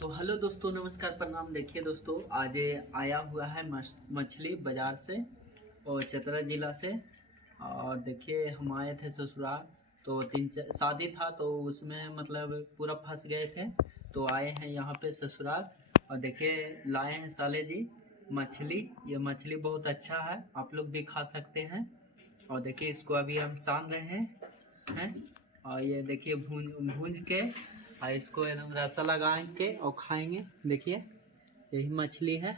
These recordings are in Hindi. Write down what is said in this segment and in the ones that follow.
तो हेलो दोस्तों, नमस्कार, प्रणाम। देखिए दोस्तों, आज आया हुआ है मछली बाज़ार से और चतरा ज़िला से। और देखिए हम आए थे ससुराल, तो शादी था, तो उसमें मतलब पूरा फंस गए थे, तो आए हैं यहाँ पे ससुराल। और देखिए लाए हैं साले जी मछली। ये मछली बहुत अच्छा है, आप लोग भी खा सकते हैं। और देखिए इसको अभी हम सान रहे हैं। और ये देखिए भून भून के और इसको एकदम रसा लगाएंगे और खाएंगे। देखिए यही मछली है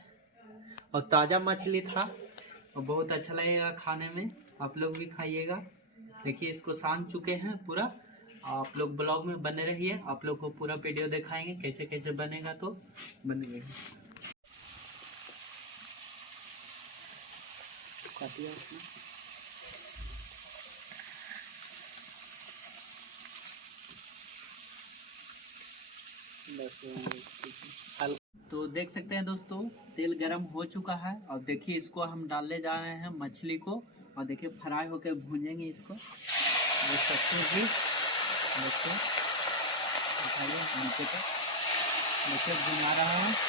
और ताज़ा मछली था और बहुत अच्छा लगेगा खाने में। आप लोग भी खाइएगा। देखिए इसको सान चुके हैं पूरा। आप लोग ब्लॉग में बने रहिए, आप लोग को पूरा वीडियो दिखाएंगे कैसे कैसे बनेगा, तो बनेगा। तो देख सकते हैं दोस्तों, तेल गरम हो चुका है और देखिए इसको हम डालने जा रहे हैं मछली को। और देखिए फ्राई होकर भूनेंगे इसको। देख सकते हैं जी, देखिए दिखाइए नीचे तक, देखिए भुना रहा है।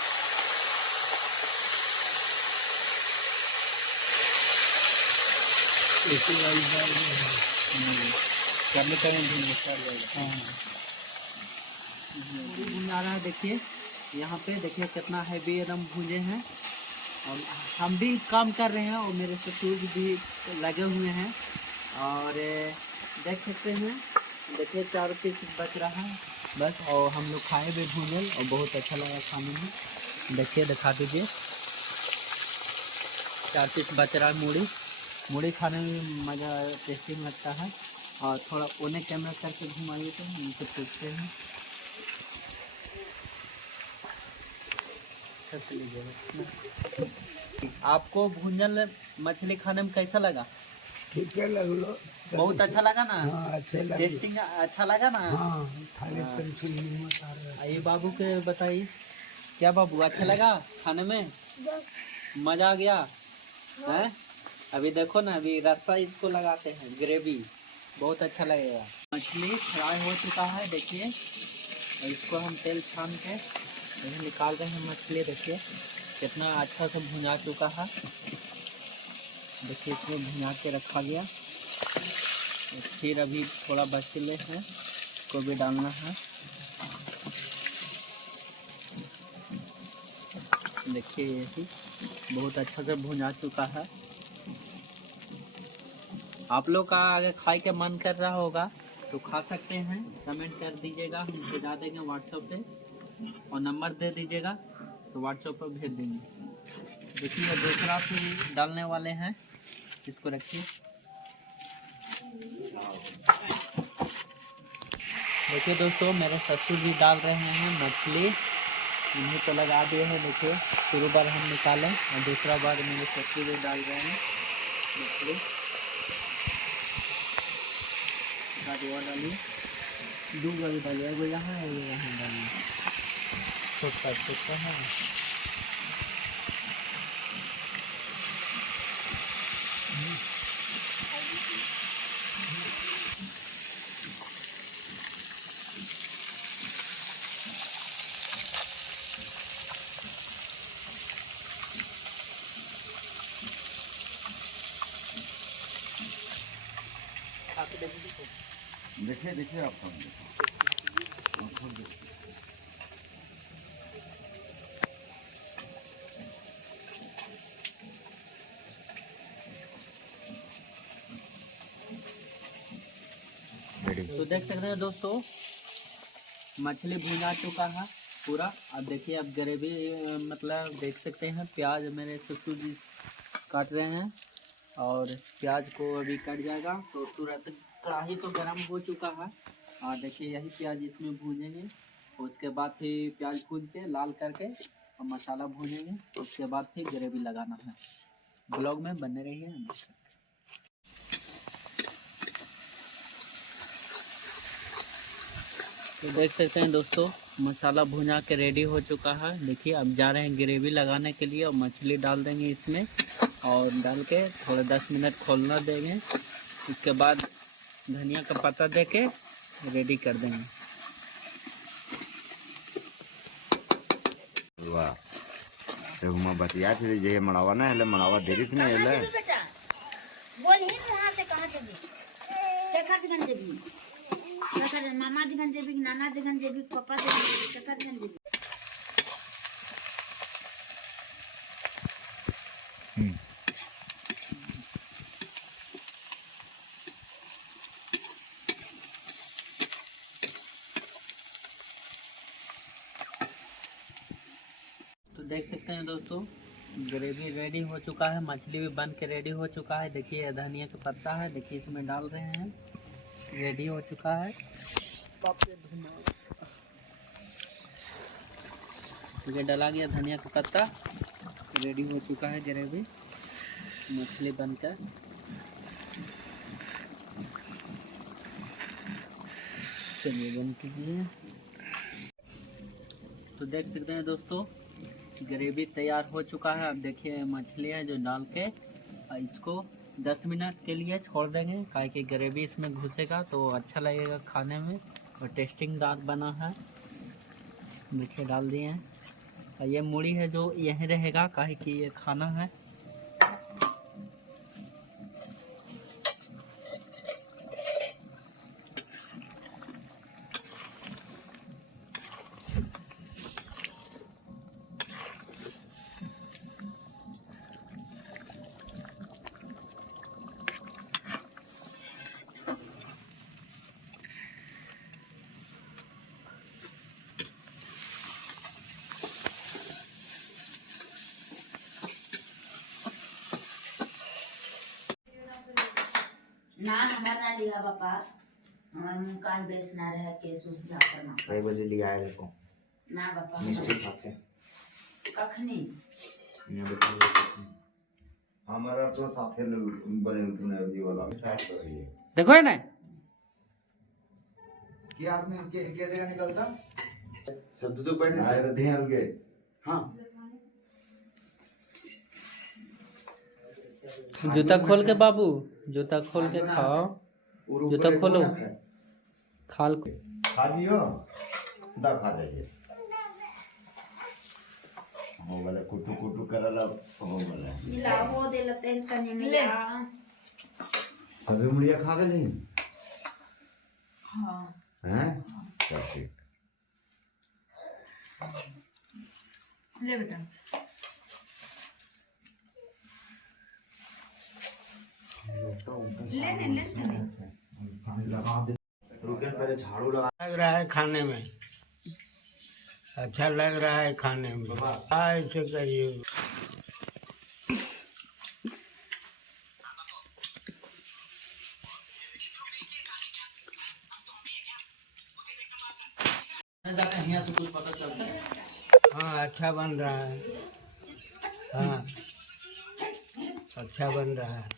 भुना रहा है। देखिए यहाँ पे देखिए कितना हैवी एकदम भूजे हैं। और हम भी काम कर रहे हैं और मेरे ससुर भी लगे हुए हैं। और देख सकते हैं, देखिए 4 पीस बच रहा है बस। और हम लोग खाए भी भूंजल और बहुत अच्छा लगा खाने में। देखिए दिखा दीजिए, 4 पीस बच रहा है। मूढ़ी खाने में मज़ा टेस्टी लगता है। और थोड़ा ओने कैमरा करके घुमाइए तो उनसे पूछते हैं। आपको भूंजल मछली खाने में कैसा लगा? ठीक है, लग लो। बहुत अच्छा लगा ना? हाँ, अच्छे लगे। टेस्टिंग अच्छा लगा ना? हाँ, खाली पेंसिल नमक आ रहा है। आइए बाबू के बताइए, क्या बाबू अच्छा लगा खाने में? मजा आ गया है? अभी देखो ना, अभी रस्सा इसको लगाते हैं, ग्रेवी बहुत अच्छा लगेगा। मछली फ्राई हो चुका है देखिए, और इसको हम तेल छान के निकाल रहे हैं मछली। देखिए कितना अच्छा से भुना चुका है। देखिए इसमें भुना के रखा गया। फिर अभी थोड़ा बचले हैं, इसको भी डालना है। देखिए यही बहुत अच्छा से भुना चुका है। आप लोग का अगर खाए के मन कर रहा होगा तो खा सकते हैं, कमेंट कर दीजिएगा, हम भेजा देंगे व्हाट्सएप पे। और नंबर दे दीजिएगा तो व्हाट्सएप पर भेज देंगे। देखिए दूसरा फिर डालने वाले हैं, इसको रखिए। देखिए दोस्तों, मेरे ससुर जी डाल रहे हैं मछली, इन्हीं को लगा दिए हैं। देखिए शुरू बार हम निकालें और दूसरा बार मेरे ससुर जी डाल रहे हैं मछली। डालिए, 2 बार डालिए, एगो यहाँ एगो यहाँ डालिए। छोटा है। देखिए देखिए, आप सब तो देख सकते हैं दोस्तों, मछली भुना चुका है पूरा। अब देखिए, अब ग्रेवी मतलब देख सकते हैं, प्याज मेरे ससुर जी काट रहे हैं। और प्याज को अभी कट जाएगा तो तुरंत कढ़ाई तो गर्म हो चुका है। और देखिए यही प्याज इसमें भूनेंगे। उसके बाद फिर प्याज भून के लाल करके और मसाला भूनेंगे। उसके बाद फिर ग्रेवी लगाना है। ब्लॉग में बने रहिए। तो देख सकते हैं दोस्तों, मसाला भुना के रेडी हो चुका है। देखिए अब जा रहे हैं ग्रेवी लगाने के लिए और मछली डाल देंगे इसमें। और डाल के थोड़ा 10 मिनट खोलना देंगे। इसके बाद धनिया का पत्ता दे के रेडी कर देंगे। वाह तो हम बतिया थे जे मड़ावा ना हेले मड़ावा देरी से नहीं हेले बेटा बोल ही कहां से कहां चली शेखर दिगन देवी शेखर मामा दिगन देवी नाना दिगन देवी पापा दिगन देवी शेखर दिगन देवी तो देख सकते हैं दोस्तों ग्रेवी रेडी हो चुका है, मछली भी बन के रेडी हो चुका है। देखिए धनिया का पत्ता है, देखिए इसमें डाल रहे हैं, रेडी हो चुका है। ये डाला गया धनिया का पत्ता, रेडी हो चुका है ग्रेवी, मछली बनकर। चलिए बन कीजिए। तो देख सकते हैं दोस्तों ग्रेवी तैयार हो चुका है। अब देखिए मछली है जो डाल के इसको 10 मिनट के लिए छोड़ देंगे, काहे कि ग्रेवी इसमें घुसेगा तो अच्छा लगेगा खाने में और टेस्टिंग दार बना है। देखिए डाल दिए हैं। और ये मूढ़ी है जो यहीं रहेगा, काहे कि ये खाना है। ना हमारा लिया पापा हमारा मुंह कान बेचना रहे केस उस जा करना कई बजे लिया है देखो ना पापा मिस्त्री साथे कखनी ने बताइए हमारा तो साथे बने तूने ये वाला स्टार्ट कर दिए देखो है ना कि आदमी कैसे का निकलता शब्द तो बैठे आए तो ध्यान के हाँ जूता खोल के बाबू, जूता खोल के खाओ, जूता खोलो, खाल खा जियो दा खा जाइए हो वाला कुटू कुटू करला हो वाला मिला हो दे तेल कने मिला सभी मुड़िया खा गए नहीं हां हैं सब ठीक ले बेटा ले लगा दे रुके पहले झाड़ू लगा लग रहा है खाने में, अच्छा लग रहा है खाने में। ऐसे करिए यहाँ से कुछ पता चलता है। हाँ अच्छा बन रहा है, हाँ अच्छा बन रहा है।